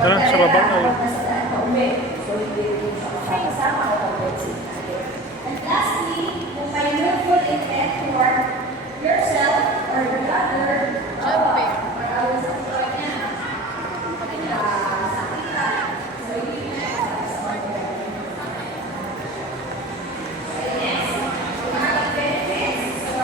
Tara, sa baba tayo. So, hindi rin siya makakasama o compensate natin. And lastly, kung may willful intent toward yourself or the other, or our support niya, sakit ka. So, yun yung next. Mga benefits. So,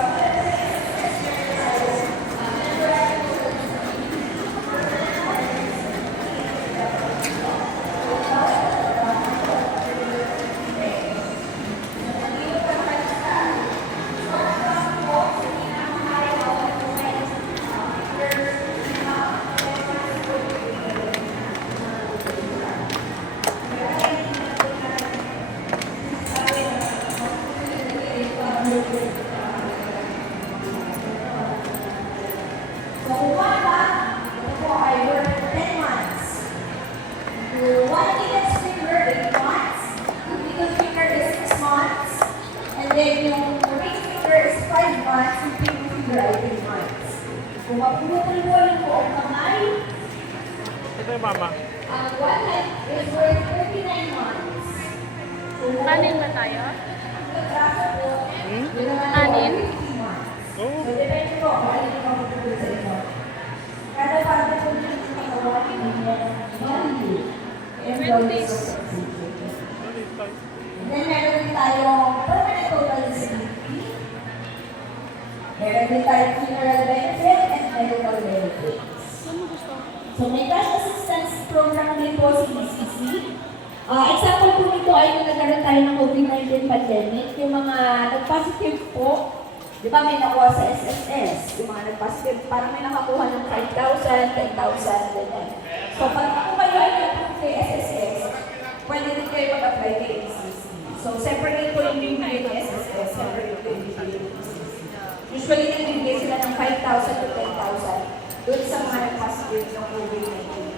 kung wala, ito po ay worth 10 months. Yung one index finger, 8 months. Yung middle finger is 6 months. And then yung ring finger is 5 months. Yung pinky finger ay 3 months. Kung mapuputol mo yung buong kamay, Ito yung mama. ang one hand is worth 39 months. Kanin ba tayo? Ang braso po, yun naman Kanin? ay 50 months. Oh, So, depende po kung ano yung mapuputol sa inyo. Kada parte po yung pagkawa niya, value. And values of executive. Then, meron din tayong permanent total disability. Meron din tayong funeral benefit and medical benefits. So, may cash assistance program din po si BCC. Example po nito ay nung nagkaroon tayo ng COVID-19 pandemic, yung mga nag-positive po, di ba may nakuha sa SSS, yung mga nag-positive, parang may nakakuha ng 5,000, 10,000, ganyan. So, pag ako kayo ay nag-approve kay SSS, pwede din kayo mag-apply kay ACC. So, separate po yung bibigay ng SSS, separate po yung bibigay ng ACC. Usually, nagbibigay sila ng 5,000 to 10,000 doon sa mga nag-positive ng COVID-19.